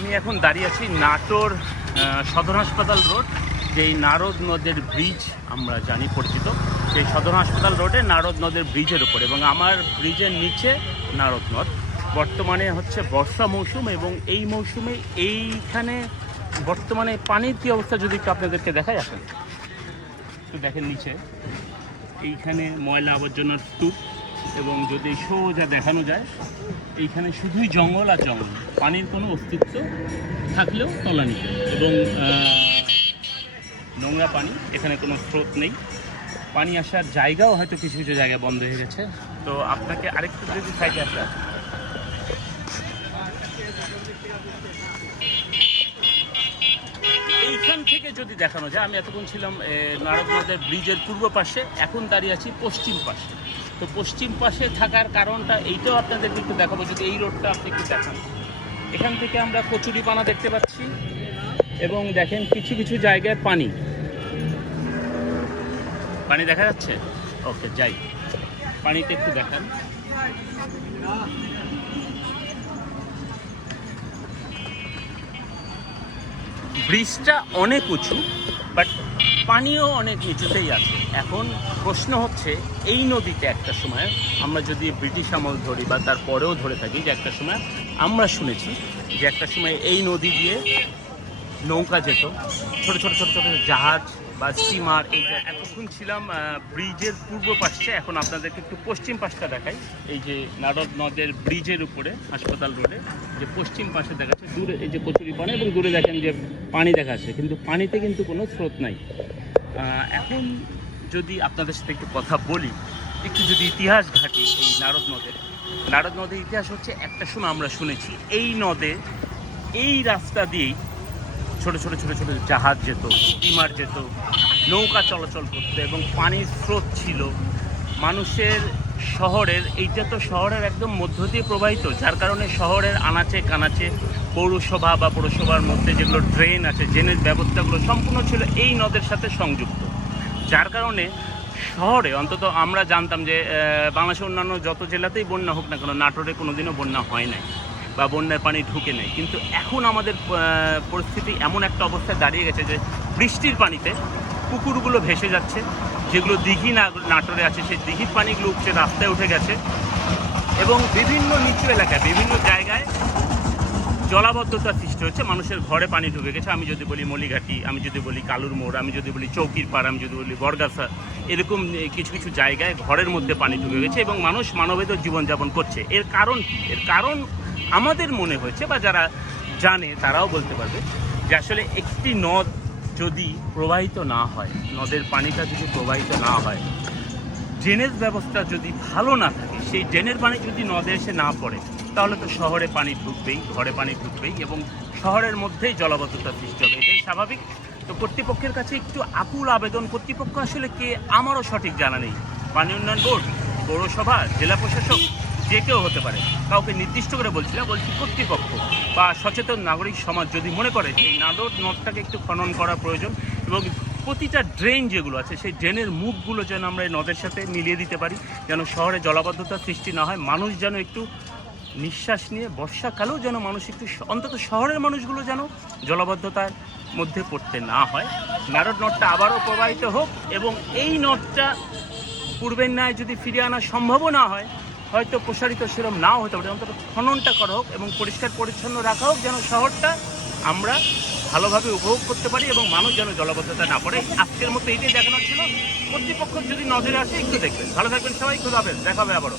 আমি এখন দাঁড়িয়ে আছি নাটোর সদর হাসপাতাল রোড, যেই নারদ নদের ব্রিজ আমরা জানি পরিচিত। সেই সদর হাসপাতাল রোডে নারদ নদের ব্রিজের উপর এবং আমার ব্রিজের নিচে নারদ নদ। বর্তমানে হচ্ছে বর্ষা মৌসুম এবং এই মৌসুমে এইখানে বর্তমানে পানির কী অবস্থা যদি একটু আপনাদেরকে দেখাই আসেন। একটু দেখেন নিচে। এইখানে ময়লা আবর্জনার স্তূপ। এবং যদি সোজা দেখানো যায়, এইখানে শুধুই জঙ্গল আর জঙ্গল। পানির কোনো অস্তিত্ব থাকলেও তলানিতে এবং নোংরা পানি, এখানে কোনো স্রোত নেই। পানি আসার জায়গাও হয়তো কিছু কিছু জায়গায় বন্ধ হয়ে গেছে। তো আপনাকে আরেকটু যদি সাইডে আসা। এইখান থেকে যদি দেখানো যায়, আমি এতক্ষণ ছিলাম নারদ ব্রিজের পূর্ব পাশে, এখন দাঁড়িয়ে আছি পশ্চিম পাশে। তো পশ্চিম পাশে থাকার কারণটা এইটাও আপনাদেরকে একটু দেখাবো, যদি এই রোডটা আপনি একটু দেখান। এখান থেকে আমরা কচুরিপানা দেখতে পাচ্ছি এবং দেখেন কিছু কিছু জায়গায় পানি। পানি দেখা যাচ্ছে? ওকে, যাই। পানিতে একটু দেখান। ব্রিজটা অনেক উঁচু বাট পানিও অনেক নিচুতেই আছে। এখন প্রশ্ন হচ্ছে, এই নদীতে একটা সময়, আমরা যদি ব্রিটিশ আমল ধরি বা তারপরেও ধরে থাকি, যে একটা সময় আমরা শুনেছি যে একটা সময় এই নদী দিয়ে নৌকা যেত, ছোট ছোট ছোট ছোট জাহাজ বা স্টিমার, এই এতক্ষণ ছিলাম ব্রিজের পূর্ব পাশে, এখন আপনাদেরকে একটু পশ্চিম পাশটা দেখাই। এই যে নারদ নদের ব্রিজের উপরে, হাসপাতাল রোডে, যে পশ্চিম পাশে দেখাচ্ছে, দূরে এই যে কচুরি পানি এবং দূরে দেখেন যে পানি দেখাচ্ছে কিন্তু পানিতে কিন্তু কোনো স্রোত নাই। এখন যদি আপনাদের সাথে একটু কথা বলি, একটু যদি ইতিহাস ঘাটি এই নারদ নদের। নারদ নদের ইতিহাস হচ্ছে একটা সময় আমরা শুনেছি, এই নদে এই রাস্তা দিয়েই ছোট ছোট ছোট ছোট জাহাজ যেত, স্টিমার যেত, নৌকা চলাচল করতো এবং পানির স্রোত ছিল। মানুষের শহরের, এইটা তো শহরের একদম মধ্য দিয়ে প্রবাহিত, যার কারণে শহরের আনাচে কানাচে পৌরসভা বা পৌরসভার মধ্যে যেগুলো ড্রেন আছে ড্রেনের ব্যবস্থাগুলো সম্পূর্ণ ছিল এই নদের সাথে সংযুক্ত। যার কারণে শহরে, অন্তত আমরা জানতাম যে বাংলাদেশের অন্যান্য যত জেলাতেই বন্যা হোক না কেন, নাটোরে কোনোদিনও বন্যা হয় নাই বা বন্যার পানি ঢুকে নেই। কিন্তু এখন আমাদের পরিস্থিতি এমন একটা অবস্থায় দাঁড়িয়ে গেছে যে, বৃষ্টির পানিতে পুকুরগুলো ভেসে যাচ্ছে, যেগুলো দিঘি নাটোরে আছে, সেই দিঘির পানিগুলো উপচে রাস্তায় উঠে গেছে এবং বিভিন্ন নিচু এলাকায়, বিভিন্ন জায়গায় জলাবদ্ধতা সৃষ্টি হচ্ছে, মানুষের ঘরে পানি ঢুকে গেছে। আমি যদি বলি মলিঘাটি, আমি যদি বলি কালুর মোড়, আমি যদি বলি চৌকির পাড় আমি যদি বলি বরগাছা এরকম কিছু কিছু জায়গায় ঘরের মধ্যে পানি ঢুকে গেছে এবং মানুষ মানবেতর জীবনযাপন করছে। এর কারণ কি? এর কারণ আমাদের মনে হয়েছে বা যারা জানে তারাও বলতে পারবে যে আসলে একটি নদ যদি প্রবাহিত না হয়, নদের পানিটা যদি প্রবাহিত না হয়, ড্রেনেজ ব্যবস্থা যদি ভালো না থাকে, সেই ড্রেনের পানি যদি নদে এসে না পড়ে, তাহলে তো শহরে পানি ঢুকবেই, ঘরে পানি ঢুকবেই এবং শহরের মধ্যেই জলাবদ্ধতা সৃষ্টি হবে, এটাই স্বাভাবিক। তো কর্তৃপক্ষের কাছে একটু আকুল আবেদন, কর্তৃপক্ষ আসলে কে? আমারও সঠিক জানা নেই। পানি উন্নয়ন বোর্ড, পৌরসভা, জেলা প্রশাসক যে কেউ হতে পারে। কাউকে নির্দিষ্ট করে বলছি না, বলছি কর্তৃপক্ষ বা সচেতন নাগরিক সমাজ যদি মনে করে যে নাদর নদটাকে একটু খনন করা প্রয়োজন এবং প্রতিটা ড্রেন যেগুলো আছে, সেই ড্রেনের মুখগুলো যেন আমরা এই নদের সাথে মিলিয়ে দিতে পারি, যেন শহরে জলাবদ্ধতা সৃষ্টি না হয়, মানুষ যেন একটু নিঃশ্বাস নিয়ে বর্ষাকালেও যেন মানুষ একটু অন্তত শহরের মানুষগুলো যেন জলাবদ্ধতার মধ্যে পড়তে না হয়। নারদ নদটা আবারও প্রবাহিত হোক এবং এই নদটা পূর্বের ন্যায় যদি ফিরিয়ে আনা সম্ভবও না হয় হয়তো প্রসারিত সেরম নাও হতে পারে। অন্তত খননটা করা হোক এবং পরিষ্কার পরিচ্ছন্ন রাখা হোক যেন শহরটা আমরা ভালোভাবে উপভোগ করতে পারি এবং মানুষ যেন জলবদ্ধতা না পড়ে। আজকের মতো এইটাই দেখানো ছিল। কর্তৃপক্ষ যদি নজরে আসে একটু দেখবেন। ভালো থাকবেন সবাই খুব হবে দেখাবে আবারও।